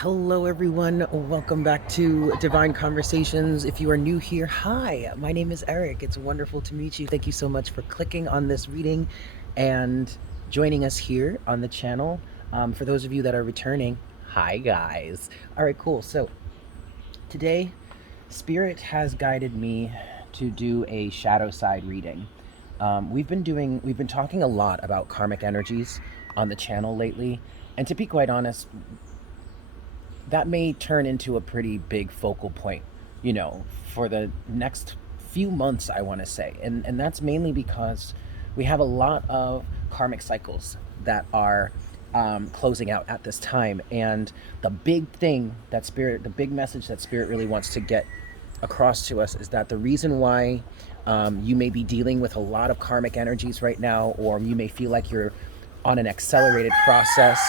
Hello, everyone. Welcome back to Divine Conversations. If you are new here, hi, my name is Eric. It's wonderful to meet you. Thank you so much for clicking on this reading and joining us here on the channel. For those of you that are returning, hi, guys. All right, cool. So today, Spirit has guided me to do a shadow side reading. We've been talking a lot about karmic energies on the channel lately, and to be quite honest, that may turn into a pretty big focal point, for the next few months, I want to say. And that's mainly because we have a lot of karmic cycles that are closing out at this time. And the big message that Spirit really wants to get across to us is that the reason why you may be dealing with a lot of karmic energies right now, or you may feel like you're on an accelerated process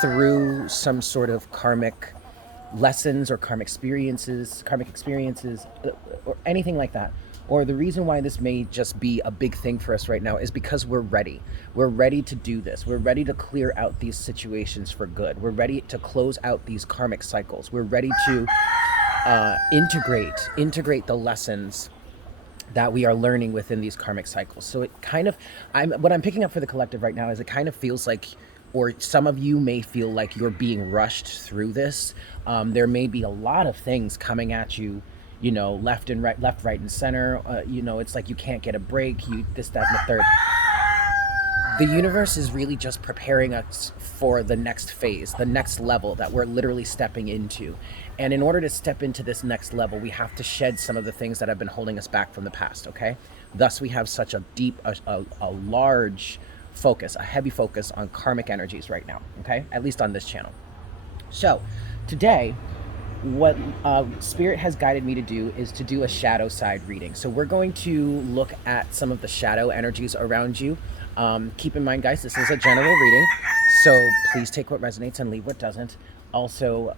through some sort of karmic lessons or karmic experiences, or anything like that. Or the reason why this may just be a big thing for us right now is because we're ready. We're ready to do this. We're ready to clear out these situations for good. We're ready to close out these karmic cycles. We're ready to integrate the lessons that we are learning within these karmic cycles. So it kind of, what I'm picking up for the collective right now is it kind of feels like, or some of you may feel like you're being rushed through this. There may be a lot of things coming at you, left and right, and center. It's like you can't get a break, this, that, and the third. The universe is really just preparing us for the next phase, the next level that we're literally stepping into. And in order to step into this next level, we have to shed some of the things that have been holding us back from the past, okay? Thus, we have such a deep, a large focus, a heavy focus on karmic energies right now, okay? At least on this channel. So, today, what Spirit has guided me to do is to do a shadow side reading. So we're going to look at some of the shadow energies around you. Keep in mind, guys, this is a general reading, so please take what resonates and leave what doesn't. Also,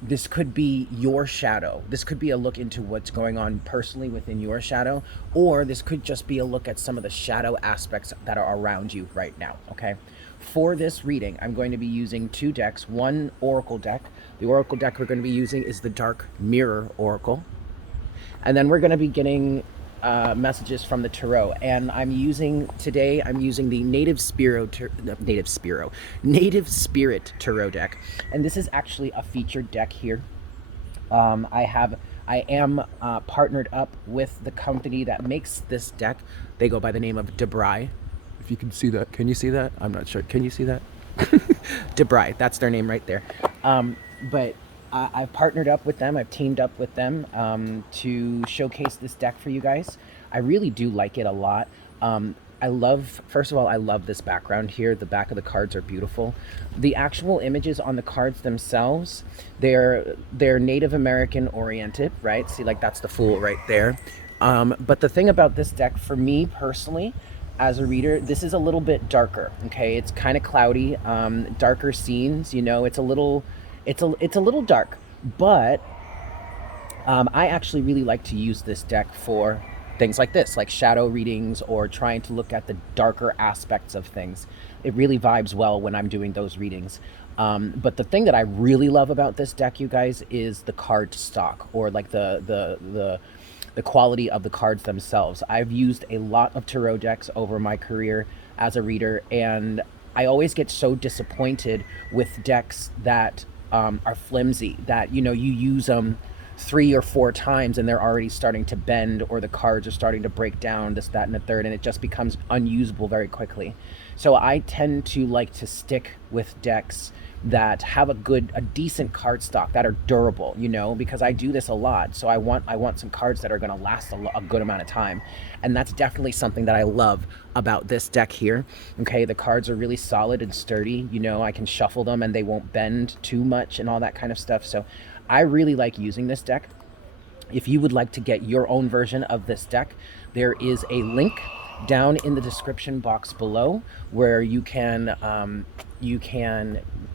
this could be your shadow. This could be a look into what's going on personally within your shadow, or this could just be a look at some of the shadow aspects that are around you right now, okay? For this reading, I'm going to be using two decks, one oracle deck. The oracle deck we're going to be using is the Dark Mirror Oracle. And then we're going to be getting messages from the tarot. And today I'm using the Native Spirit Tarot deck. And this is actually a featured deck here. I am partnered up with the company that makes this deck. They go by the name of Debray. If you can see that, can you see that? I'm not sure. Can you see that? Debray, that's their name right there. But I've partnered up with them. I've teamed up with them to showcase this deck for you guys. I really do like it a lot. First of all, I love this background here. The back of the cards are beautiful. The actual images on the cards themselves, they're Native American oriented, right? See, like that's the Fool right there. But the thing about this deck, for me personally, as a reader, this is a little bit darker, okay? It's kind of cloudy, darker scenes, it's a little dark, but I actually really like to use this deck for things like this, like shadow readings or trying to look at the darker aspects of things. It really vibes well when I'm doing those readings. But the thing that I really love about this deck, you guys, is the card stock, or like the quality of the cards themselves. I've used a lot of tarot decks over my career as a reader, and I always get so disappointed with decks that are flimsy, that you use them 3 or 4 times and they're already starting to bend, or the cards are starting to break down, this, that, and the third, and it just becomes unusable very quickly. So I tend to like to stick with decks that have a decent card stock, that are durable, because I do this a lot. So I want some cards that are going to last a good amount of time. And that's definitely something that I love about this deck here. Okay, the cards are really solid and sturdy. I can shuffle them and they won't bend too much and all that kind of stuff. So I really like using this deck. If you would like to get your own version of this deck, there is a link down in the description box below where you can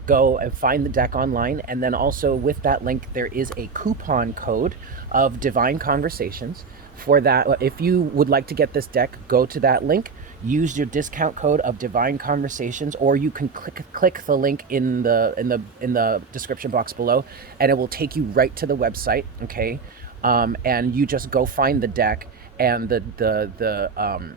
go and find the deck online. And then also with that link, there is a coupon code of Divine Conversations. For that, if you would like to get this deck, go to that link, use your discount code of Divine Conversations, or you can click the link in the description box below, and it will take you right to the website. Okay, and you just go find the deck, and the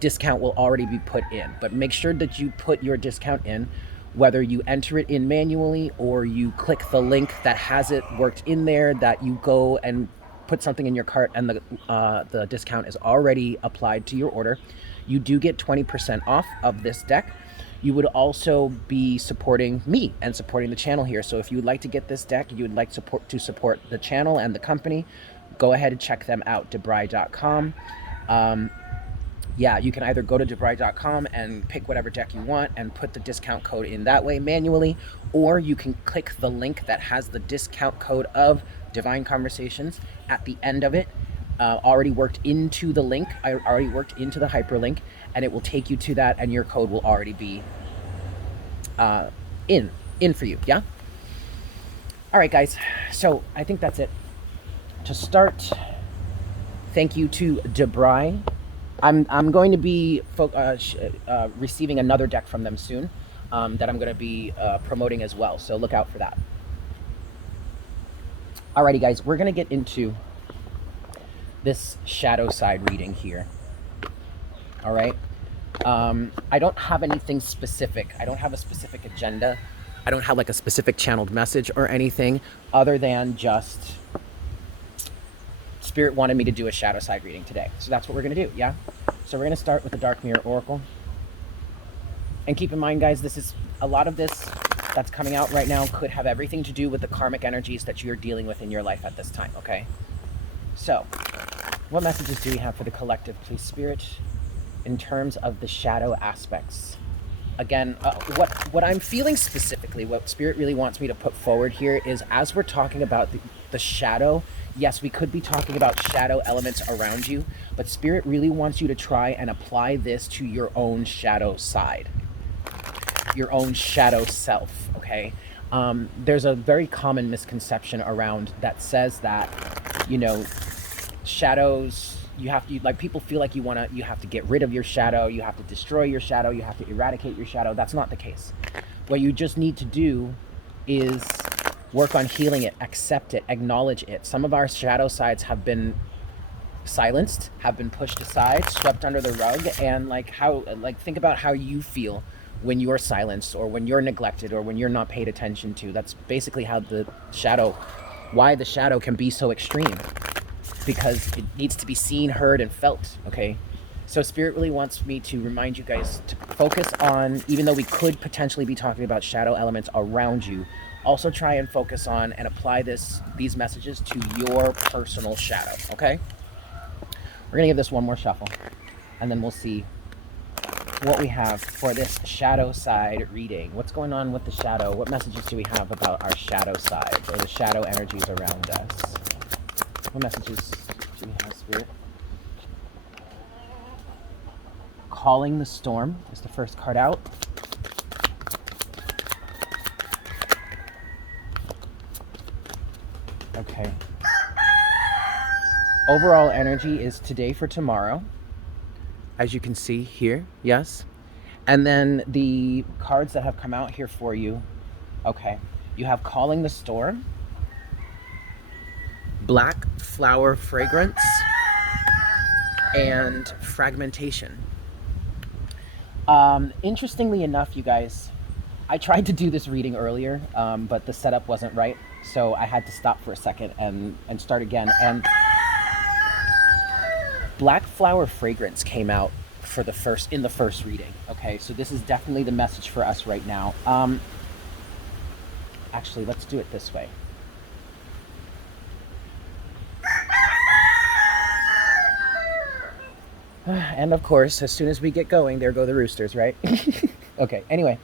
discount will already be put in. But make sure that you put your discount in, whether you enter it in manually or you click the link that has it worked in there, that you go and put something in your cart and the discount is already applied to your order. You do get 20% off of this deck. You would also be supporting me and supporting the channel here. So if you would like to get this deck, you would like to support the channel and the company, go ahead and check them out, debray.com. Yeah, you can either go to debray.com and pick whatever deck you want and put the discount code in that way manually, or you can click the link that has the discount code of Divine Conversations at the end of it, already worked into the link. I already worked into the hyperlink, and it will take you to that, and your code will already be in for you. Yeah. All right, guys. So I think that's it. To start, thank you to Debray. I'm going to be receiving another deck from them soon that I'm going to be promoting as well. So look out for that. Alrighty, guys, we're going to get into this shadow side reading here. All right. I don't have anything specific. I don't have a specific agenda. I don't have like a specific channeled message or anything other than just Spirit wanted me to do a shadow side reading today. So that's what we're going to do. Yeah. So we're going to start with the Dark Mirror Oracle. And keep in mind, guys, this is a lot of this that's coming out right now could have everything to do with the karmic energies that you're dealing with in your life at this time. Okay. So what messages do we have for the collective, please, Spirit, in terms of the shadow aspects? Again, what I'm feeling specifically, what Spirit really wants me to put forward here is, as we're talking about the shadow, yes, we could be talking about shadow elements around you, but Spirit really wants you to try and apply this to your own shadow side, your own shadow self, okay? There's a very common misconception around that says that, you know, shadows, like people feel like you have to get rid of your shadow, you have to destroy your shadow, you have to eradicate your shadow. That's not the case. What you just need to do is work on healing it, accept it, acknowledge it. Some of our shadow sides have been silenced, have been pushed aside, swept under the rug, and think about how you feel when you're silenced, or when you're neglected, or when you're not paid attention to. That's basically how why the shadow can be so extreme. Because it needs to be seen, heard, and felt, okay? So Spirit really wants me to remind you guys to focus on, even though we could potentially be talking about shadow elements around you, also try and focus on and apply these messages to your personal shadow, okay? We're gonna give this one more shuffle, and then we'll see what we have for this shadow side reading. What's going on with the shadow? What messages do we have about our shadow side, or the shadow energies around us? What messages do we have, Spirit? Calling the Storm is the first card out. Okay. Overall energy is today for tomorrow, as you can see here, yes? And then the cards that have come out here for you, okay. You have Calling the Storm, Black Flower Fragrance, and Fragmentation. Interestingly enough, you guys, I tried to do this reading earlier, but the setup wasn't right, so I had to stop for a second and start again. And Black Flower Fragrance came out in the first reading. Okay, so this is definitely the message for us right now. Actually, let's do it this way. And of course, as soon as we get going, there go the roosters, right? Okay, anyway.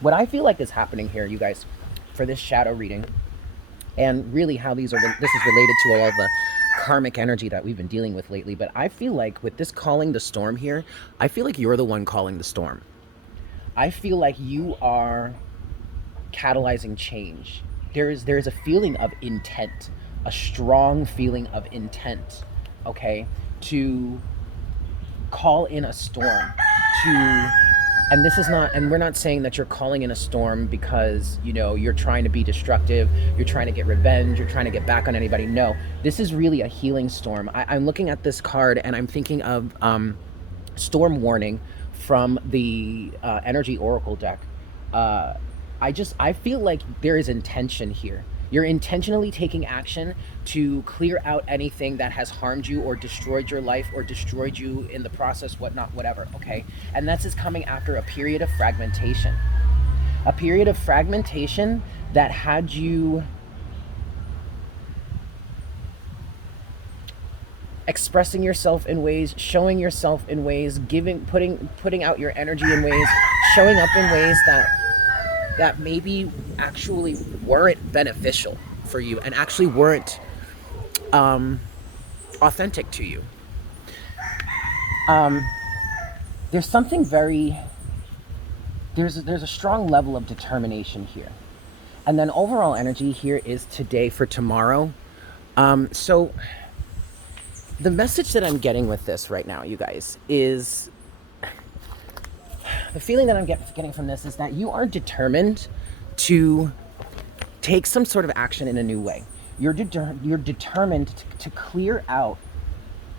What I feel like is happening here, you guys, for this shadow reading, and really how this is related to all of the karmic energy that we've been dealing with lately, but I feel like with this Calling the Storm here, I feel like you're the one calling the storm. I feel like you are catalyzing change. There is a feeling of intent, a strong feeling of intent, okay, to call in a storm to, and this is not, and we're not saying that you're calling in a storm because, you know, you're trying to be destructive, you're trying to get revenge, you're trying to get back on anybody. No, this is really a healing storm. I'm looking at this card and I'm thinking of storm warning from the Energy Oracle deck. I feel like there is intention here. You're intentionally taking action to clear out anything that has harmed you or destroyed your life or destroyed you in the process, whatnot, whatever, okay? And this is coming after a period of fragmentation. A period of fragmentation that had you expressing yourself in ways, showing yourself in ways, putting out your energy in ways, showing up in ways that maybe actually weren't beneficial for you and actually weren't authentic to you. There's something there's a strong level of determination here. And then overall energy here is today for tomorrow. So the message that I'm getting with this right now, you guys, is the feeling that I'm getting from this is that you are determined to take some sort of action in a new way. You're determined to clear out,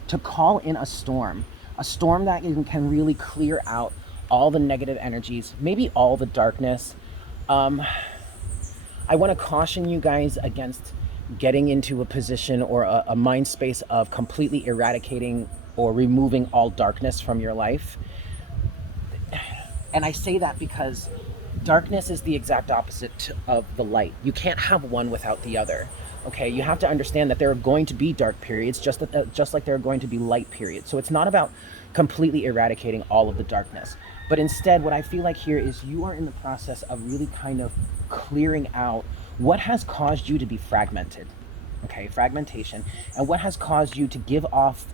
to call in a storm that can really clear out all the negative energies, maybe all the darkness. I want to caution you guys against getting into a position or a mind space of completely eradicating or removing all darkness from your life. And I say that because darkness is the exact opposite of the light. You can't have one without the other. Okay, you have to understand that there are going to be dark periods, just like there are going to be light periods. So it's not about completely eradicating all of the darkness. But instead, what I feel like here is you are in the process of really kind of clearing out what has caused you to be fragmented. Okay, fragmentation. And what has caused you to give off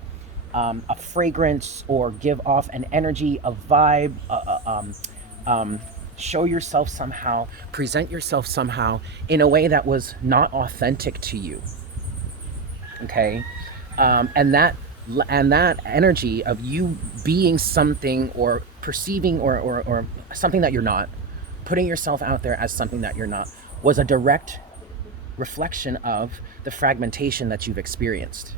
a fragrance or give off an energy, a vibe, show yourself somehow, present yourself somehow in a way that was not authentic to you. Okay, and that energy of you being something or perceiving or something that you're not, putting yourself out there as something that you're not, was a direct reflection of the fragmentation that you've experienced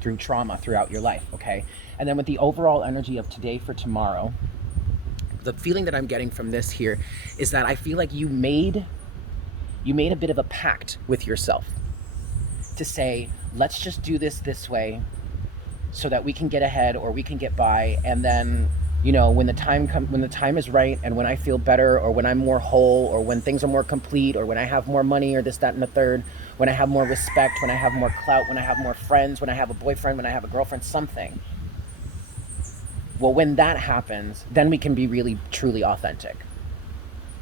through trauma throughout your life. Okay, and then with the overall energy of today for tomorrow, the feeling that I'm getting from this here is that I feel like you made a bit of a pact with yourself to say, let's just do this way so that we can get ahead or we can get by. And then, you know, when the time is right and when I feel better or when I'm more whole or when things are more complete or when I have more money or this, that, and the third, when I have more respect, when I have more clout, when I have more friends, when I have a boyfriend, when I have a girlfriend, something. Well, when that happens, then we can be really, truly authentic.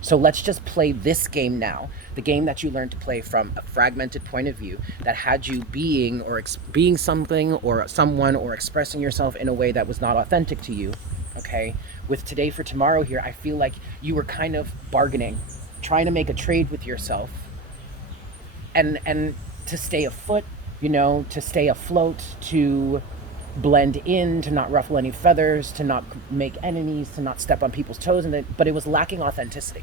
So let's just play this game now, the game that you learned to play from a fragmented point of view that had you being something or someone or expressing yourself in a way that was not authentic to you, okay? With today for tomorrow here, I feel like you were kind of bargaining, trying to make a trade with yourself and to stay afoot, you know, to stay afloat, to blend in, to not ruffle any feathers, to not make enemies, to not step on people's toes, but it was lacking authenticity.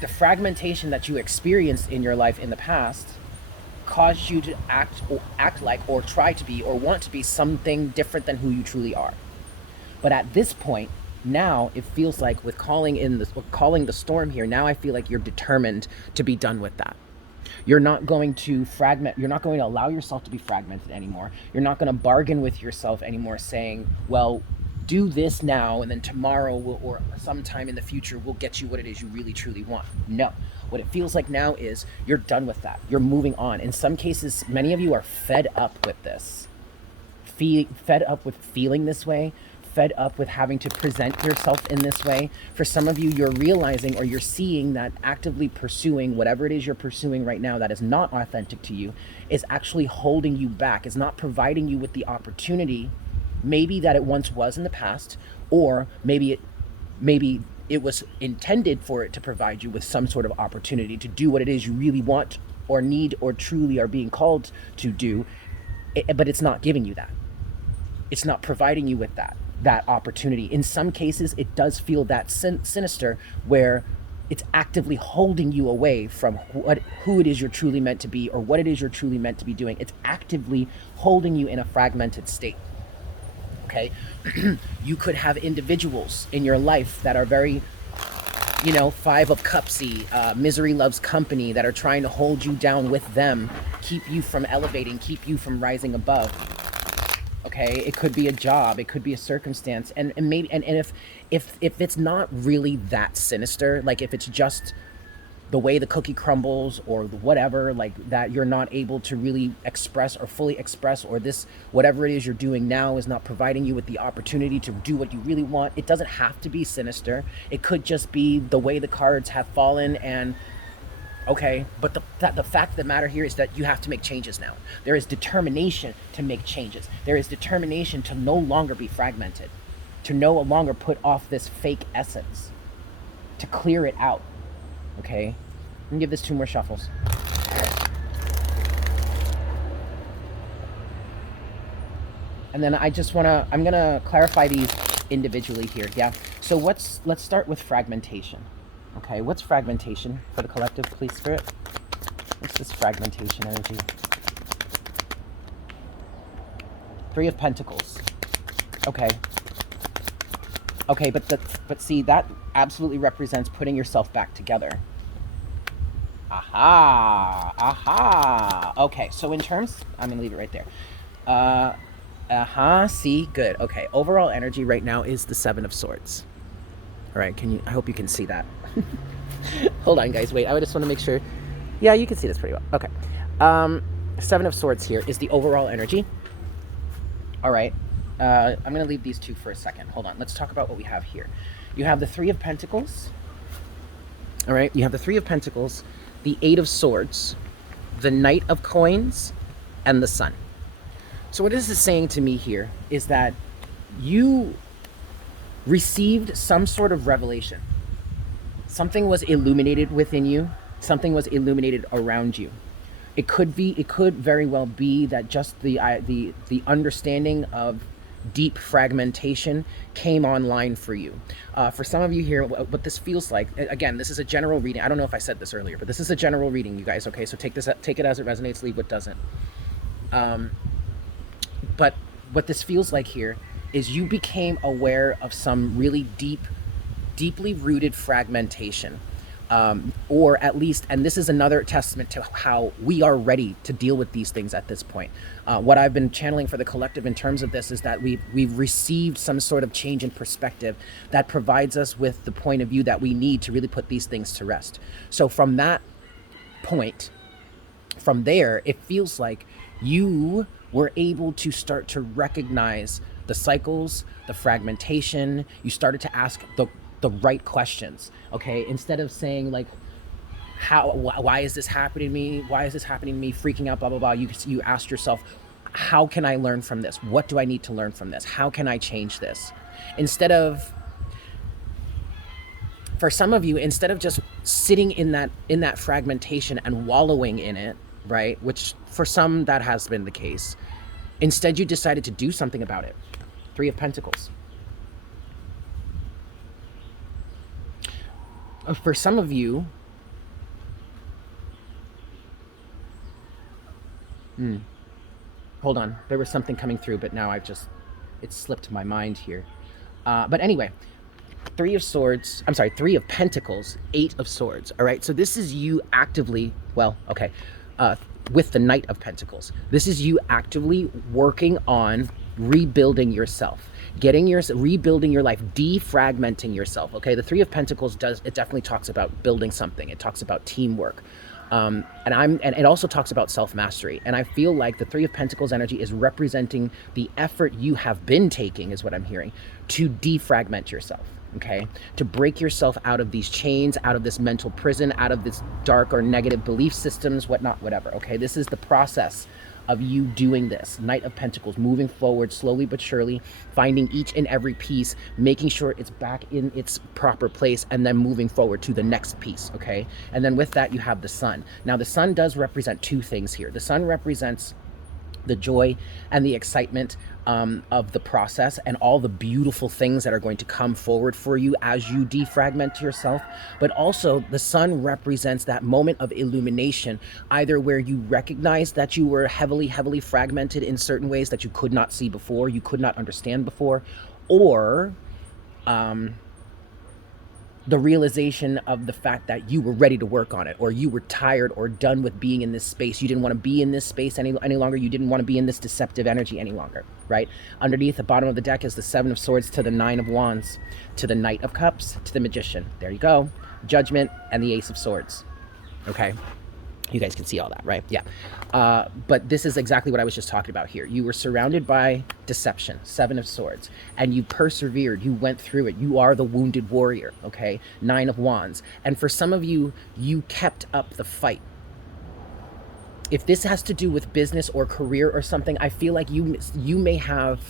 The fragmentation that you experienced in your life in the past caused you to act like or try to be or want to be something different than who you truly are. But at this point, now it feels like with calling the storm here, now I feel like you're determined to be done with that. You're not going to allow yourself to be fragmented anymore. You're not going to bargain with yourself anymore saying, well, do this now and then tomorrow or sometime in the future we'll get you what it is you really truly want. No. What it feels like now is you're done with that. You're moving on. In some cases, many of you are fed up with this. Fed up with feeling this way. Fed up with having to present yourself in this way. For some of you, you're realizing or you're seeing that actively pursuing whatever it is you're pursuing right now that is not authentic to you is actually holding you back, is not providing you with the opportunity maybe that it once was in the past, or maybe it was intended for it to provide you with some sort of opportunity to do what it is you really want or need or truly are being called to do but it's not giving you that. It's not providing you with that opportunity. In some cases, it does feel that sinister, where it's actively holding you away from who it is you're truly meant to be, or what it is you're truly meant to be doing. It's actively holding you in a fragmented state. Okay, you could have individuals in your life that are very, you know, Five of Cupsy, misery loves company, that are trying to hold you down with them, keep you from elevating, keep you from rising above. Okay, it could be a job, it could be a circumstance, and maybe, and if it's not really that sinister, like if it's just the way the cookie crumbles, or whatever, like that you're not able to really express or fully express, or this whatever it is you're doing now is not providing you with the opportunity to do what you really want. It doesn't have to be sinister. It could just be the way the cards have fallen, and okay, but the fact of the matter here is that you have to make changes now. There is determination to make changes. There is determination to no longer be fragmented, to no longer put off this fake essence, to clear it out. Okay, let me give this 2 more shuffles. And then I'm gonna clarify these individually here. Yeah, so let's start with fragmentation. Okay, what's fragmentation for the collective, please, Spirit? What's this fragmentation energy? 3 of Pentacles. Okay. Okay, but see, that absolutely represents putting yourself back together. Aha! Aha! Okay, so in terms, I'm gonna leave it right there. See, good. Okay, overall energy right now is the 7 of Swords. All right, I hope you can see that. Hold on, guys, wait, I just want to make sure. Yeah, you can see this pretty well. Okay. 7 of Swords here is the overall energy. All right. I'm going to leave these 2 for a second. Hold on. Let's talk about what we have here. You have the 3 of Pentacles. All right. You have the 3 of Pentacles, the 8 of Swords, the Knight of Coins, and the Sun. So what this is saying to me here is that you received some sort of revelation. Something was illuminated within you. Something was illuminated around you. It could very well be that just the understanding of deep fragmentation came online for you. For some of you here, what this feels like, again, this is a general reading. I don't know if I said this earlier, but this is a general reading, you guys. Okay, so take it as it resonates, leave what doesn't. But what this feels like here is you became aware of some really deeply rooted fragmentation. Or at least, and this is another testament to how we are ready to deal with these things at this point. What I've been channeling for the collective in terms of this is that we've received some sort of change in perspective that provides us with the point of view that we need to really put these things to rest. So from that point, from there, it feels like you were able to start to recognize the cycles, the fragmentation. You started to ask the right questions, okay? Instead of saying like, why is this happening to me? Why is this happening to me? Freaking out, blah, blah, blah. You asked yourself, how can I learn from this? What do I need to learn from this? How can I change this? Instead of, for some of you, instead of just sitting in that fragmentation and wallowing in it, right? Which for some, that has been the case. Instead, you decided to do something about it. 3 of Pentacles. For some of you, hold on, there was something coming through, but now it slipped my mind here. But anyway, 3 of Pentacles, 8 of Swords. All right, so this is you actively, with the Knight of Pentacles. This is you actively working on rebuilding yourself, rebuilding your life, defragmenting yourself. Okay, the 3 of Pentacles definitely talks about building something. It talks about teamwork, and it also talks about self-mastery. And I feel like the 3 of Pentacles energy is representing the effort you have been taking, is what I'm hearing, to defragment yourself. Okay, to break yourself out of these chains, out of this mental prison, out of this dark or negative belief systems, whatnot, whatever. Okay, this is the process of you doing this. Knight of Pentacles, moving forward slowly but surely, finding each and every piece, making sure it's back in its proper place, and then moving forward to the next piece. Okay, and then with that you have the Sun. Now the Sun does represent 2 things here. The Sun represents the joy and the excitement of the process, and all the beautiful things that are going to come forward for you as you defragment yourself. But also, the sun represents that moment of illumination, either where you recognize that you were heavily, heavily fragmented in certain ways that you could not see before, you could not understand before, or the realization of the fact that you were ready to work on it, or you were tired or done with being in this space. You didn't want to be in this space any longer. You didn't want to be in this deceptive energy any longer, right? Underneath the bottom of the deck is the Seven of Swords to the Nine of Wands, to the Knight of Cups, to the Magician. There you go. Judgment and the Ace of Swords. Okay. You guys can see all that, right? Yeah. But this is exactly what I was just talking about here. You were surrounded by deception, Seven of Swords, and you persevered. You went through it. You are the wounded warrior, okay? Nine of Wands. And for some of you, you kept up the fight. If this has to do with business or career or something, I feel like you may have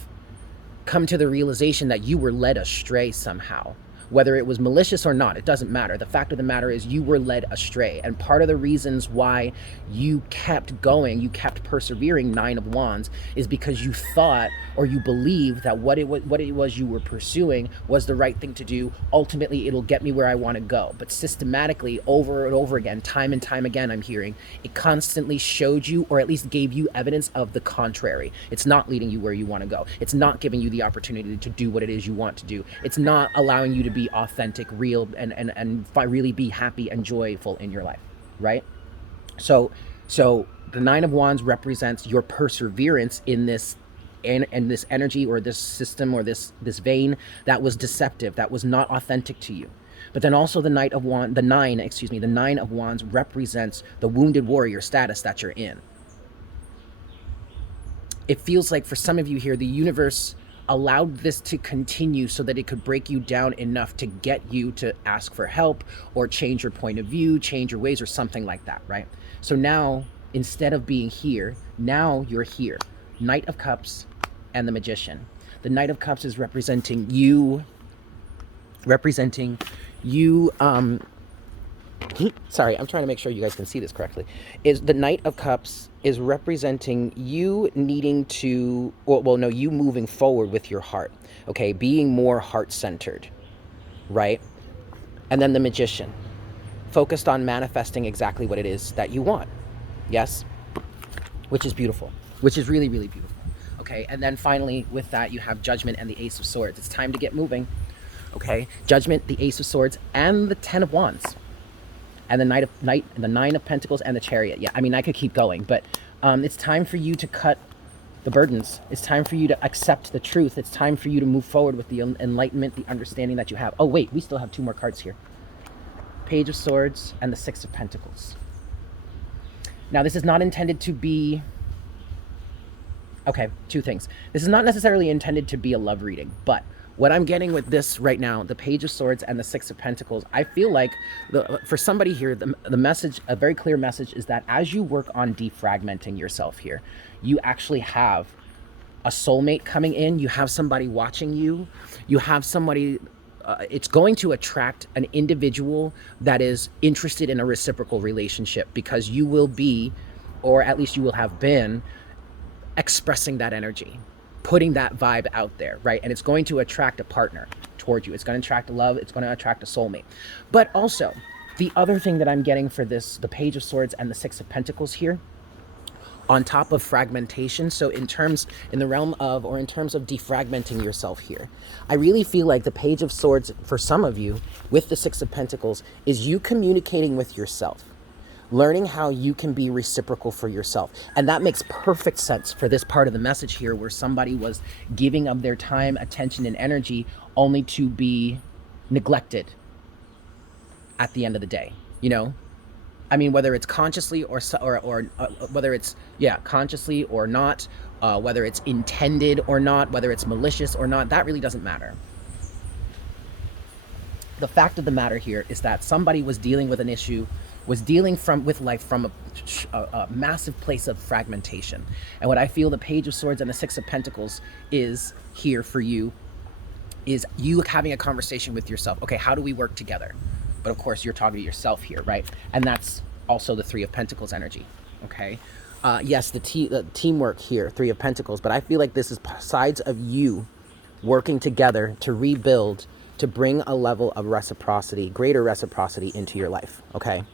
come to the realization that you were led astray somehow. Whether it was malicious or not, it doesn't matter. The fact of the matter is you were led astray. And part of the reasons why you kept going, you kept persevering, Nine of Wands, is because you thought or you believed that what it was you were pursuing was the right thing to do. Ultimately, it'll get me where I want to go. But systematically, over and over again, time and time again, I'm hearing, it constantly showed you, or at least gave you evidence of the contrary. It's not leading you where you want to go. It's not giving you the opportunity to do what it is you want to do. It's not allowing you to be authentic, real, and really be happy and joyful in your life, right? So the Nine of Wands represents your perseverance in this this energy or this system or this vein that was deceptive, that was not authentic to you. But then also the Nine of Wands represents the wounded warrior status that you're in. It feels like for some of you here, the universe allowed this to continue so that it could break you down enough to get you to ask for help or change your point of view, change your ways, or something like that, right? So now, instead of being here, now you're here. Knight of Cups and the Magician. The Knight of Cups is representing you, sorry, I'm trying to make sure you guys can see this correctly. Is the Knight of Cups is representing you needing to, you moving forward with your heart, okay? Being more heart-centered, right? And then the Magician, focused on manifesting exactly what it is that you want, yes? Which is beautiful, which is really, really beautiful, okay? And then finally, with that, you have Judgment and the Ace of Swords. It's time to get moving, okay? Judgment, the Ace of Swords, and the Ten of Wands. And the Nine of Pentacles and the Chariot. Yeah, I mean, I could keep going, but it's time for you to cut the burdens. It's time for you to accept the truth. It's time for you to move forward with the enlightenment, the understanding that you have. Oh, wait, we still have two more cards here. Page of Swords and the Six of Pentacles. Now, this is not intended to be... Okay, two things. This is not necessarily intended to be a love reading, but what I'm getting with this right now, the Page of Swords and the Six of Pentacles, I feel like for somebody here, the message, a very clear message, is that as you work on defragmenting yourself here, you actually have a soulmate coming in. You have somebody watching you. You have somebody, it's going to attract an individual that is interested in a reciprocal relationship, because you will be, or at least you will have been, expressing that energy, putting that vibe out there, right? And it's going to attract a partner toward you. It's going to attract love. It's going to attract a soulmate. But also, the other thing that I'm getting for this, the Page of Swords and the Six of Pentacles here, on top of fragmentation, so in the realm of, or in terms of defragmenting yourself here, I really feel like the Page of Swords, for some of you, with the Six of Pentacles, is you communicating with yourself, learning how you can be reciprocal for yourself. And that makes perfect sense for this part of the message here, where somebody was giving of their time, attention, and energy only to be neglected at the end of the day, you know? I mean, whether it's consciously or whether it's, consciously or not, whether it's intended or not, whether it's malicious or not, that really doesn't matter. The fact of the matter here is that somebody was dealing with an issue, was dealing with life from a massive place of fragmentation. And what I feel the Page of Swords and the Six of Pentacles is here for you is you having a conversation with yourself. Okay, how do we work together? But of course, you're talking to yourself here, right? And that's also the Three of Pentacles energy, okay? Yes, the teamwork here, Three of Pentacles, but I feel like this is sides of you working together to rebuild, to bring a level of reciprocity, greater reciprocity into your life, okay?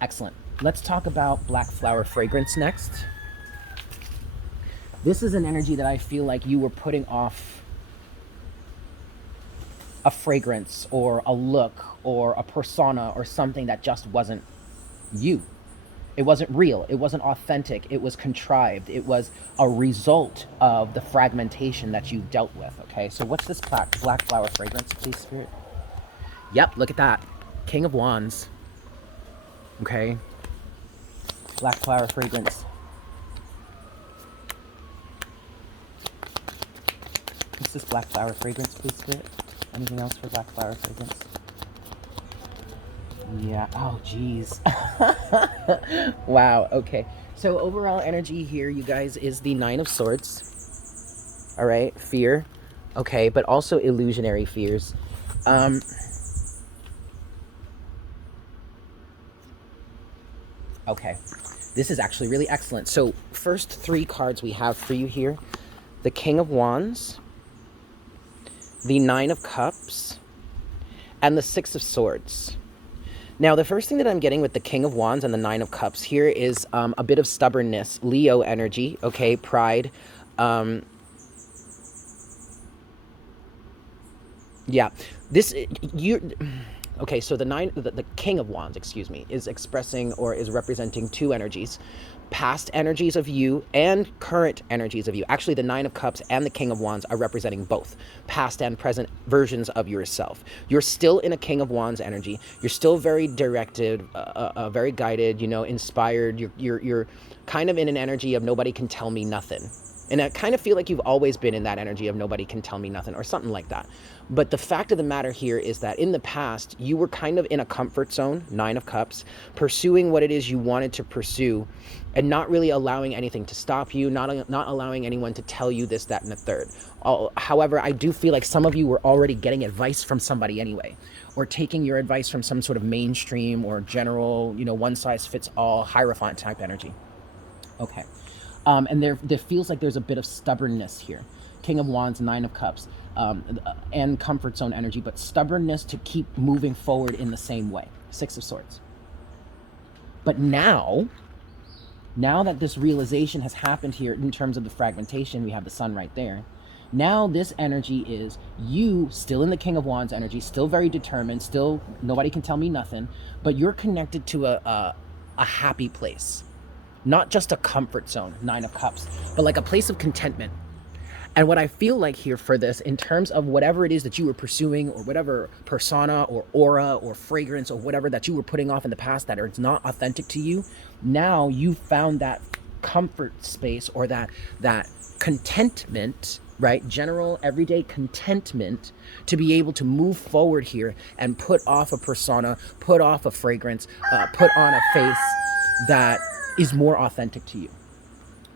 Excellent. Let's talk about black flower fragrance next. This is an energy that I feel like you were putting off a fragrance or a look or a persona or something that just wasn't you. It wasn't real. It wasn't authentic. It was contrived. It was a result of the fragmentation that you dealt with, okay? So what's this black flower fragrance, please, Spirit? Yep, look at that. King of Wands, okay? Black flower fragrance. What's this black flower fragrance, please, Spirit? Anything else for black flower fragrance? Yeah. Oh, geez. Wow. Okay. So overall energy here, you guys, is the Nine of Swords. All right. Fear. Okay. But also illusionary fears. Okay. This is actually really excellent. So first three cards we have for you here. The King of Wands. The Nine of Cups. And the Six of Swords. Now, the first thing that I'm getting with the King of Wands and the Nine of Cups here is a bit of stubbornness, Leo energy, okay, pride. Yeah, okay, so the King of Wands, excuse me, is expressing or is representing two energies. Past energies of you and current energies of you. Actually, the Nine of Cups and the King of Wands are representing both past and present versions of yourself. You're still in a King of Wands energy. You're still very directed, very guided, you know, inspired. You're kind of in an energy of nobody can tell me nothing. And I kind of feel like you've always been in that energy of nobody can tell me nothing or something like that. But the fact of the matter here is that in the past, you were kind of in a comfort zone, Nine of Cups, pursuing what it is you wanted to pursue and not really allowing anything to stop you, not allowing anyone to tell you this, that, and the third. However, I do feel like some of you were already getting advice from somebody anyway, or taking your advice from some sort of mainstream or general, you know, one-size-fits-all, Hierophant type energy. Okay. And there feels like there's a bit of stubbornness here. King of Wands, Nine of Cups, and comfort zone energy, but stubbornness to keep moving forward in the same way. Six of Swords. But now that this realization has happened here in terms of the fragmentation, we have the sun right there. Now this energy is you still in the King of Wands energy, still very determined, still nobody can tell me nothing, but you're connected to a happy place. Not just a comfort zone, Nine of Cups, but like a place of contentment. And what I feel like here for this, in terms of whatever it is that you were pursuing, or whatever persona or aura or fragrance or whatever that you were putting off in the past that it's not authentic to you, now you found that comfort space or that contentment, right? General everyday contentment to be able to move forward here and put off a persona, put off a fragrance, put on a face that is more authentic to you,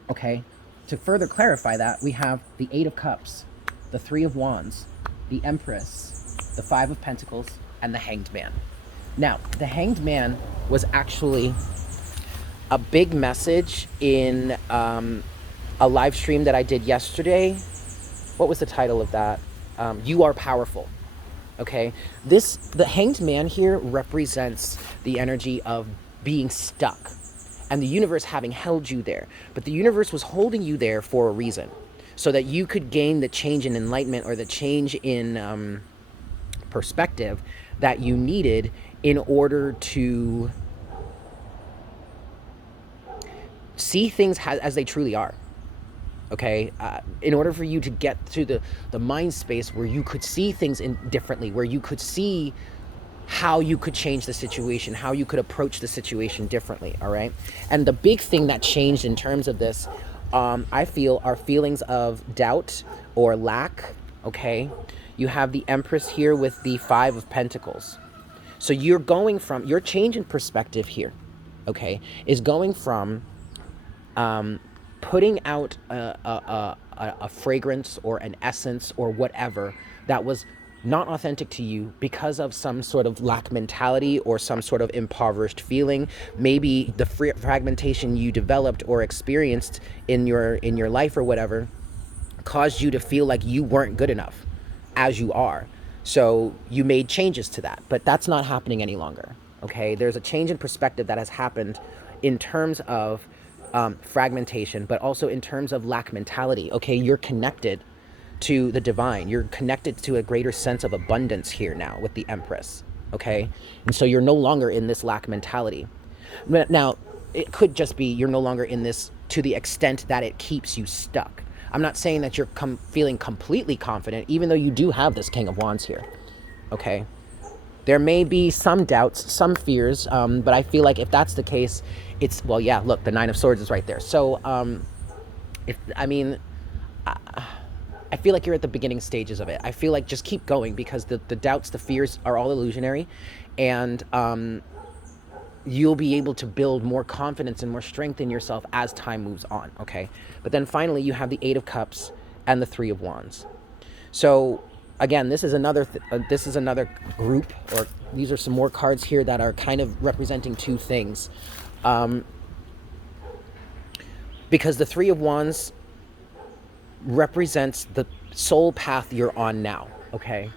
okay? To further clarify that, we have the Eight of Cups, the Three of Wands, the Empress, the Five of Pentacles, and the Hanged Man. Now, the Hanged Man was actually a big message in a live stream that I did yesterday. What was the title of that? You Are Powerful, okay? The Hanged Man here represents the energy of being stuck, and the universe having held you there. But the universe was holding you there for a reason, so that you could gain the change in enlightenment or the change in perspective that you needed in order to see things as they truly are. Okay, in order for you to get to the mind space where you could see things differently, where you could see how you could change the situation, how you could approach the situation differently, all right? And the big thing that changed in terms of this, I feel, are feelings of doubt or lack, okay? You have the Empress here with the Five of Pentacles. So you're going from, your change in perspective here, okay, is going from putting out a fragrance or an essence or whatever that was not authentic to you because of some sort of lack mentality or some sort of impoverished feeling. Maybe the fragmentation you developed or experienced in your life or whatever caused you to feel like you weren't good enough as you are. So you made changes to that, but that's not happening any longer. Okay, there's a change in perspective that has happened in terms of fragmentation, but also in terms of lack mentality. Okay, you're connected to the divine. You're connected to a greater sense of abundance here now with the Empress. Okay, and so you're no longer in this lack mentality. Now, it could just be you're no longer in this to the extent that it keeps you stuck. I'm not saying that you're feeling completely confident, even though you do have this King of Wands here. Okay, there may be some doubts, some fears, but I feel like if that's the case, it's, well, yeah, look, the Nine of Swords is right there. So, I feel like you're at the beginning stages of it. I feel like just keep going, because the doubts, the fears are all illusionary, and you'll be able to build more confidence and more strength in yourself as time moves on, okay? But then finally, you have the Eight of Cups and the Three of Wands. So again, this is another group, or these are some more cards here that are kind of representing two things. Because the Three of Wands represents the soul path you're on now, okay?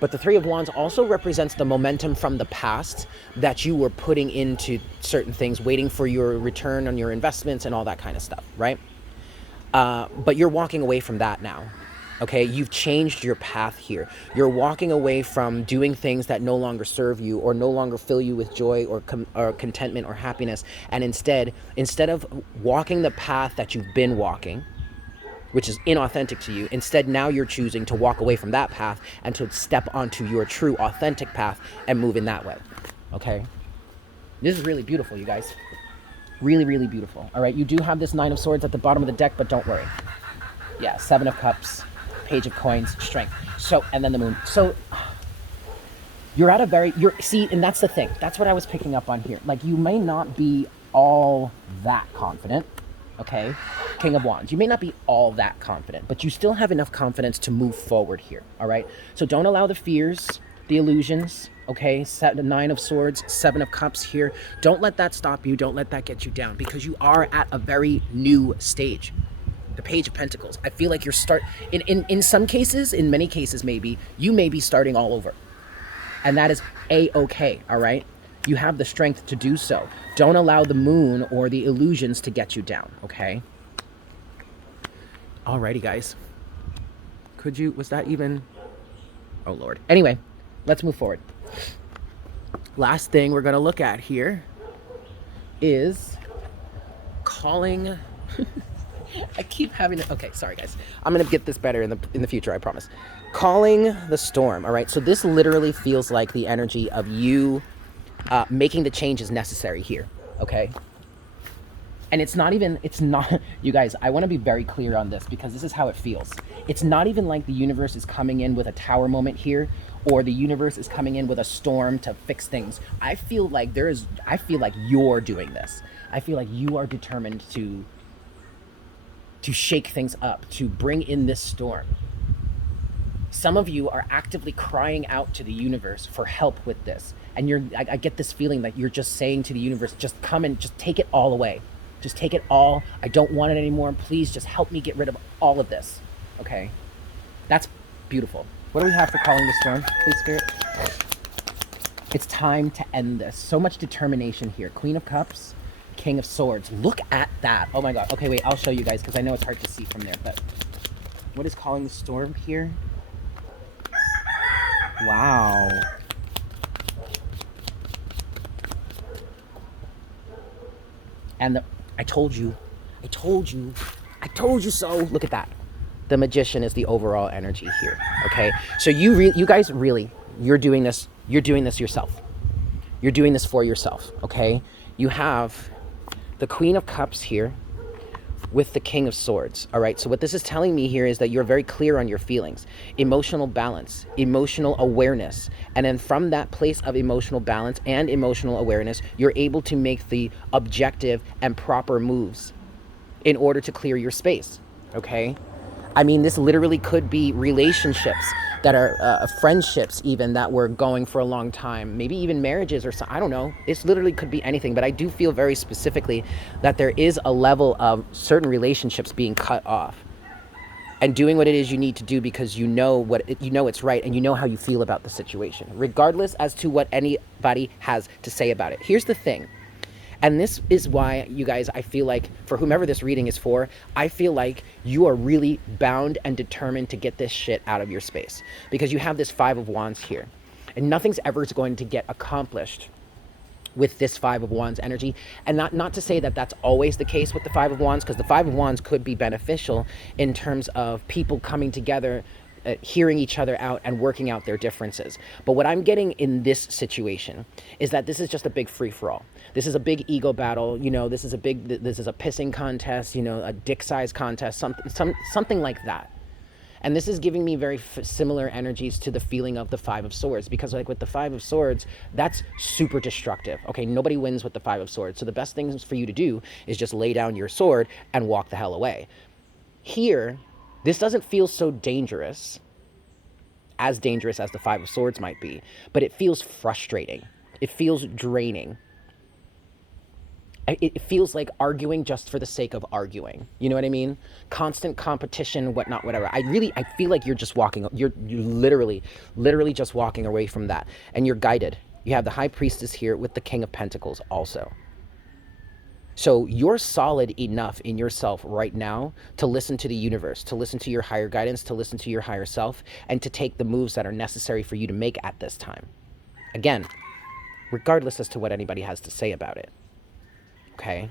But the Three of Wands also represents the momentum from the past that you were putting into certain things, waiting for your return on your investments and all that kind of stuff, right? But you're walking away from that now, okay? You've changed your path here. You're walking away from doing things that no longer serve you or no longer fill you with joy or contentment or happiness. And instead of walking the path that you've been walking, which is inauthentic to you, instead now you're choosing to walk away from that path and to step onto your true authentic path and move in that way, okay? This is really beautiful, you guys. Really, really beautiful, all right? You do have this Nine of Swords at the bottom of the deck, but don't worry. Yeah, Seven of Cups, Page of Coins, Strength. So, and then the Moon. So, you're at a see, and that's the thing. That's what I was picking up on here. Like, you may not be all that confident, okay? King of Wands. You may not be all that confident, but you still have enough confidence to move forward here, all right? So don't allow the fears, the illusions, okay? The Nine of Swords, Seven of Cups here. Don't let that stop you. Don't let that get you down, because you are at a very new stage. The Page of Pentacles. I feel like you're in some cases, in many cases maybe, you may be starting all over. And that is A-okay, all right? You have the strength to do so. Don't allow the Moon or the illusions to get you down, okay? Alrighty, guys. Was that even? Oh, Lord. Anyway, let's move forward. Last thing we're going to look at here is calling. I keep having to, okay, sorry, guys. I'm going to get this better in the future, I promise. Calling the storm, all right? So this literally feels like the energy of you making the changes necessary here, okay? And it's not, you guys, I want to be very clear on this, because this is how it feels. It's not even like the universe is coming in with a tower moment here, or the universe is coming in with a storm to fix things. I feel like you're doing this. I feel like you are determined to shake things up, to bring in this storm. Some of you are actively crying out to the universe for help with this. And I get this feeling that you're just saying to the universe, just come and just take it all away. Just take it all. I don't want it anymore. Please just help me get rid of all of this. Okay? That's beautiful. What do we have for calling the storm, please, Spirit? It's time to end this. So much determination here. Queen of Cups, King of Swords. Look at that. Oh my God. Okay, wait, I'll show you guys, because I know it's hard to see from there, but what is calling the storm here? Wow. And I told you so. Look at that. The Magician is the overall energy here, okay? So you guys really, you're doing this yourself. You're doing this for yourself, okay? You have the Queen of Cups here with the King of Swords, all right? So what this is telling me here is that you're very clear on your feelings, emotional balance, emotional awareness. And then from that place of emotional balance and emotional awareness, you're able to make the objective and proper moves in order to clear your space, okay? I mean, this literally could be relationships that are friendships even that were going for a long time, maybe even marriages or something. I don't know. This literally could be anything, but I do feel very specifically that there is a level of certain relationships being cut off and doing what it is you need to do because you know it's right, and you know how you feel about the situation, regardless as to what anybody has to say about it. Here's the thing. And this is why, you guys, I feel like for whomever this reading is for, I feel like you are really bound and determined to get this shit out of your space, because you have this Five of Wands here, and nothing's ever going to get accomplished with this Five of Wands energy. And not to say that that's always the case with the Five of Wands, because the Five of Wands could be beneficial in terms of people coming together, hearing each other out and working out their differences. But what I'm getting in this situation is that this is just a big free-for-all. This is a big ego battle. You know, this is a pissing contest, you know, a dick size contest, something like that. And this is giving me very similar energies to the feeling of the Five of Swords, because like with the Five of Swords, that's super destructive. Okay, nobody wins with the Five of Swords. So the best thing for you to do is just lay down your sword and walk the hell away. Here, this doesn't feel so dangerous as the Five of Swords might be, but it feels frustrating. It feels draining. It feels like arguing just for the sake of arguing. You know what I mean? Constant competition, whatnot, whatever. I feel like you're just you're literally just walking away from that. And you're guided. You have the High Priestess here with the King of Pentacles also. So you're solid enough in yourself right now to listen to the universe, to listen to your higher guidance, to listen to your higher self, and to take the moves that are necessary for you to make at this time. Again, regardless as to what anybody has to say about it. Okay.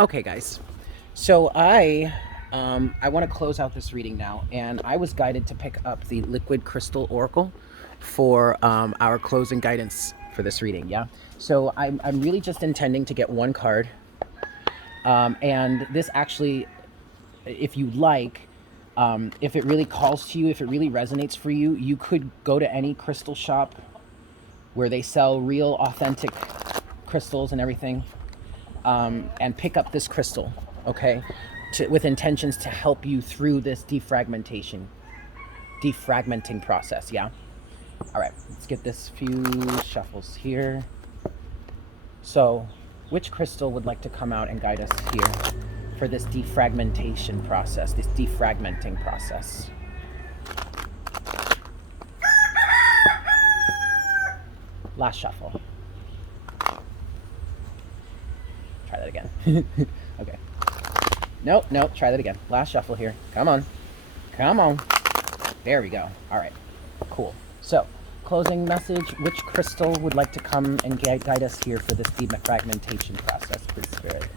Okay, guys. So I want to close out this reading now, and I was guided to pick up the Liquid Crystal Oracle for our closing guidance for this reading. Yeah. So I'm really just intending to get one card, and this actually, if you like, if it really calls to you, if it really resonates for you, you could go to any crystal shop where they sell real, authentic crystals and everything, and pick up this crystal, okay, with intentions to help you through this defragmenting process. Yeah. All right, let's get this few shuffles here. So which crystal would like to come out and guide us here for this defragmentation process, this defragmenting process? Last shuffle. Try that again. Okay. Nope, try that again. Last shuffle here. Come on. There we go. All right, cool. So, closing message, which crystal would like to come and guide us here for this defragmentation process, please, Spirit?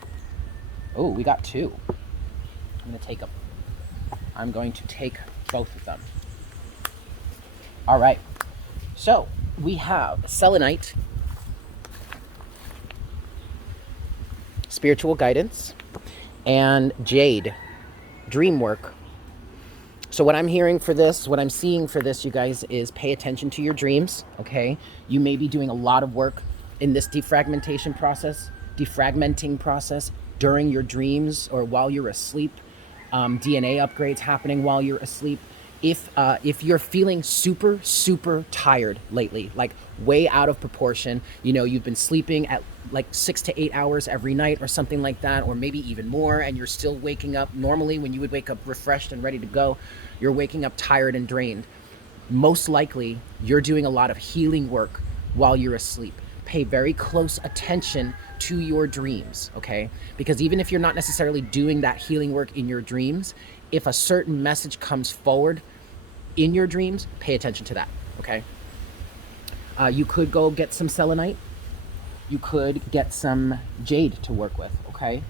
Oh, we got two. I'm going to take them. I'm going to take both of them. All right. So, we have selenite, spiritual guidance, and jade, dream work. So what I'm hearing for this, what I'm seeing for this, you guys, is pay attention to your dreams, okay? You may be doing a lot of work in this defragmenting process during your dreams or while you're asleep. DNA upgrades happening while you're asleep. If you're feeling super tired lately, like way out of proportion, you know, you've been sleeping at like 6 to 8 hours every night or something like that, or maybe even more, and you're still waking up normally when you would wake up refreshed and ready to go, you're waking up tired and drained. Most likely you're doing a lot of healing work while you're asleep. Pay very close attention to your dreams, okay? Because even if you're not necessarily doing that healing work in your dreams, if a certain message comes forward in your dreams, pay attention to that, okay? You could go get some selenite. You could get some jade to work with, okay?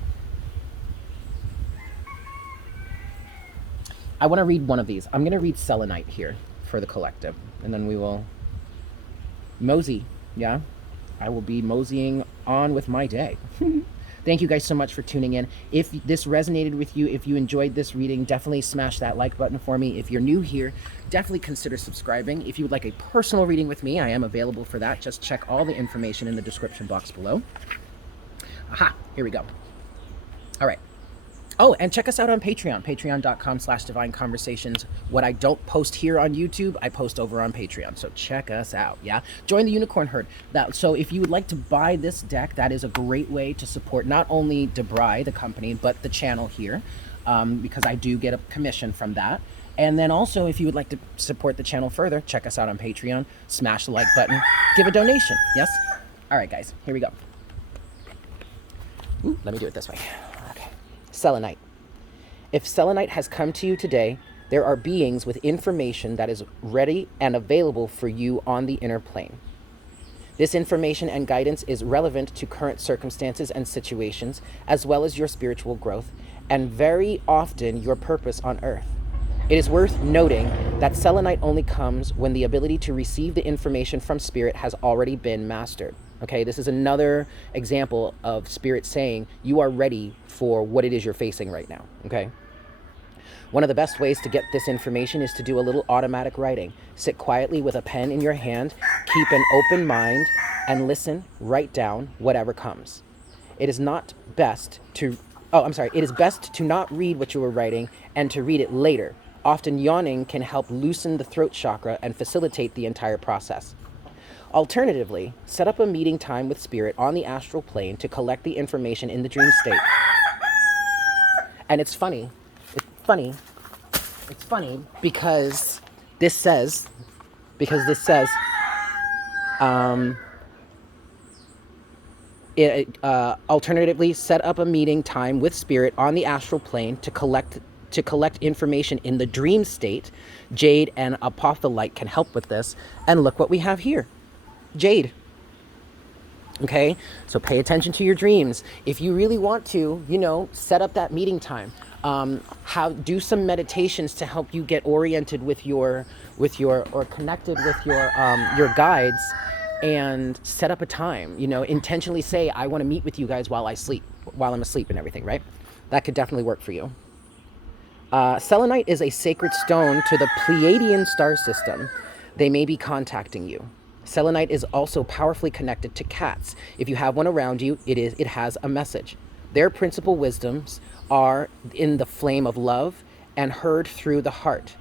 I want to read one of these. I'm going to read selenite here for the collective, and then we will mosey, yeah? I will be moseying on with my day. Thank you guys so much for tuning in. If this resonated with you, if you enjoyed this reading, definitely smash that like button for me. If you're new here, definitely consider subscribing. If you would like a personal reading with me, I am available for that. Just check all the information in the description box below. Aha, here we go. All right. Oh, and check us out on Patreon, patreon.com/divine conversations. What I don't post here on YouTube, I post over on Patreon. So check us out, yeah? Join the Unicorn Herd. So if you would like to buy this deck, that is a great way to support not only Debray, the company, but the channel here, because I do get a commission from that. And then also, if you would like to support the channel further, check us out on Patreon, smash the like button, give a donation, yes? All right, guys, here we go. Ooh, let me do it this way. Selenite. If selenite has come to you today, there are beings with information that is ready and available for you on the inner plane. This information and guidance is relevant to current circumstances and situations, as well as your spiritual growth, and very often your purpose on earth. It is worth noting that selenite only comes when the ability to receive the information from spirit has already been mastered. Okay, this is another example of spirit saying you are ready for what it is you're facing right now, okay? One of the best ways to get this information is to do a little automatic writing. Sit quietly with a pen in your hand, keep an open mind, and listen, write down whatever comes. It is best to not read what you are writing and to read it later. Often yawning can help loosen the throat chakra and facilitate the entire process. Alternatively, set up a meeting time with spirit on the astral plane to collect the information in the dream state. And it's funny because this says, alternatively, set up a meeting time with spirit on the astral plane to collect information in the dream state. Jade and apophyllite can help with this. And look what we have here. Jade. Okay, so pay attention to your dreams. If you really want to, set up that meeting time. Do some meditations to help you get oriented with your or connected with your guides, and set up a time. Intentionally say, I want to meet with you guys while I'm asleep and everything, right? That could definitely work for you. Selenite is a sacred stone to the Pleiadian star system. They may be contacting you. Selenite is also powerfully connected to cats. If you have one around you, it has a message. Their principal wisdoms are in the flame of love and heard through the heart.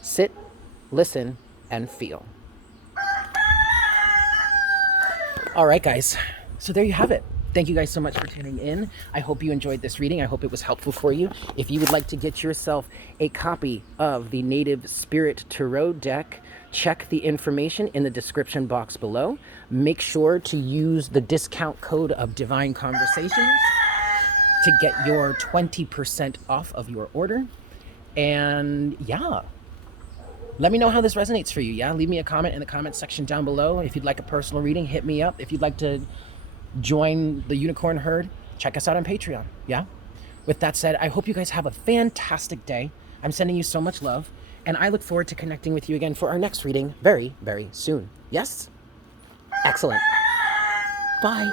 Sit, listen, and feel. All right, guys. So there you have it. Thank you guys so much for tuning in. I hope you enjoyed this reading. I hope it was helpful for you. If you would like to get yourself a copy of the Native Spirit Tarot deck, check the information in the description box below. Make sure to use the discount code of Divine Conversations to get your 20% off of your order. And yeah, let me know how this resonates for you. Yeah, leave me a comment in the comment section down below. If you'd like a personal reading, hit me up. If you'd like to join the Unicorn Herd, check us out on Patreon. Yeah. With that said, I hope you guys have a fantastic day. I'm sending you so much love, and I look forward to connecting with you again for our next reading very, very soon. Yes? Excellent. Bye.